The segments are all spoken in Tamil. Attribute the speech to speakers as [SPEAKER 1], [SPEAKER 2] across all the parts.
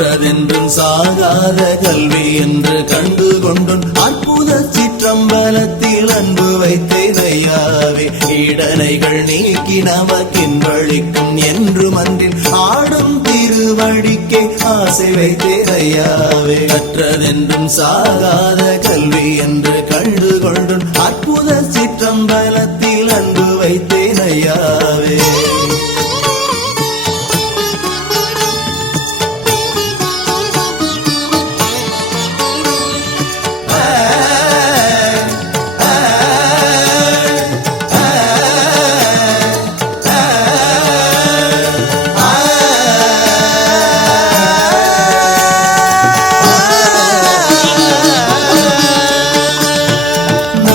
[SPEAKER 1] மற்றதென்றும் சாகாத கல்வி என்று கண்டு கொண்டும் அற்புத சிற்றம்பலத்தில் அன்பு வைத்தேன் ஐயாவே. இடனைகள் நீக்கி நமக்கின்பளிக்கும் என்று மன்றில் ஆடும் திருவழிக்கே ஆசை வைத்தேன் மற்றதென்றும் சாகாத கல்வி என்று கண்டு கொண்டும் அற்புத சிற்றம்பலத்தில் அன்பு வைத்தேனையா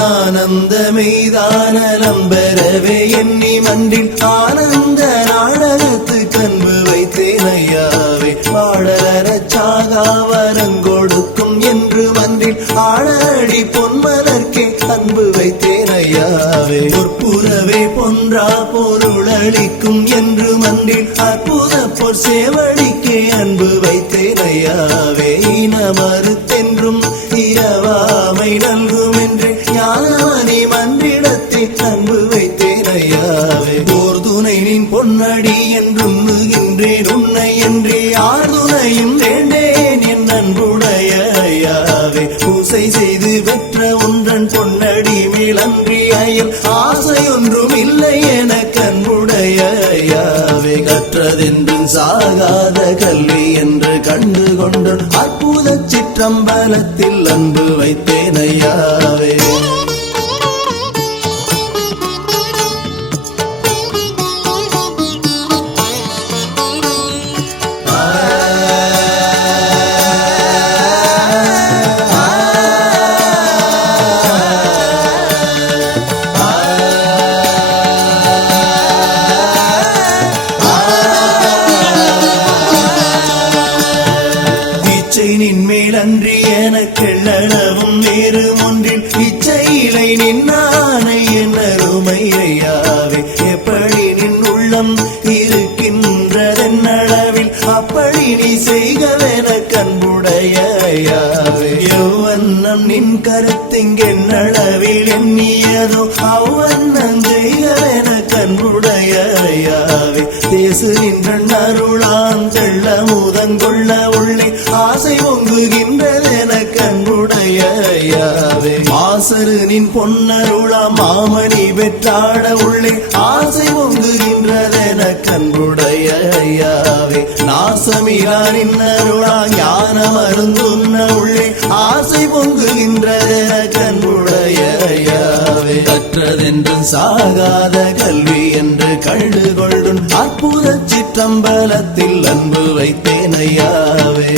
[SPEAKER 1] ஐயாவே ஆனந்த மெய்தானலம் பெறவே எண்ணி மன்றில் ஆனந்த நாடகத்து கண்பு வைத்தேன் ஐயாவே. பாடலர சாகாவரம் கொடுக்கும் என்று மன்றில் ஆழடி பொன்மலர்க்கே அன்பு வைத்தேன் ஐயாவே. பொற்புறவே பொன்றா பொருளளிக்கும் என்று மன்றில் அற்புத பொற் சேவடிக்கே அன்பு வைத்தேன் ஐயாவே. இன மறுத்தென்றும் இரவாமை நல்கும் என்று ஞானமணி மன்றிடத்தை அன்பு வைத்தேன் ஐயாவே. போர் துணை நின் பொன்னடி என்றும் நுகின்றேன் உன்னை என்று யார் துணையும் வேண்டேன் என் அன்புடைய ஐயாவே. பூசை செய்து பெற்ற ஒன்றன் பொன்னடி மேலன்றி அயல். ஆசை ஒன்றும் இல்லை என கண்புடைய ஐயாவே. கற்றதென்றும் சாகாத கல்வி என்று கண்டு கொண்டு அற்புத சிற்றம்பலத்தில் அன்பு வைத்தேனையா எனக்கெள்ளளவும் வேறு ஒன்றில் இச்சையிலை நின்னானை என் அருமையாவே எப்படி நின் உள்ளம் இருக்கின்றதென்னளவில் அப்படி நீ செய்கவென கண்புடையாவே ஐயாவே நின் கருத்திங்கென்னளவில் எண்ணியதோ அவ்வண்ணம் செய்கவென கண்புடையாவே தேசு நின்ற அருளாம் செல்ல முதங்கொள்ள உள்ளே ஆசை ஒங்குகின்றது ஆறு நின் பொன்னருளா மாமணி பெற்றாட உள்ளே ஆசை பொங்குகின்றதென கண்புடைய ஐயாவே நாசமிலா நின்னருளா ஞான மருந்துன்ன உள்ளே ஆசை பொங்குகின்றதென கண்புடைய ஐயாவே கற்றதென்றும் சாகாத கல்வி என்று கண்டு கொள்ளும் அற்புத சிற்றம்பலத்தில் அன்பு வைத்தேன் ஐயாவே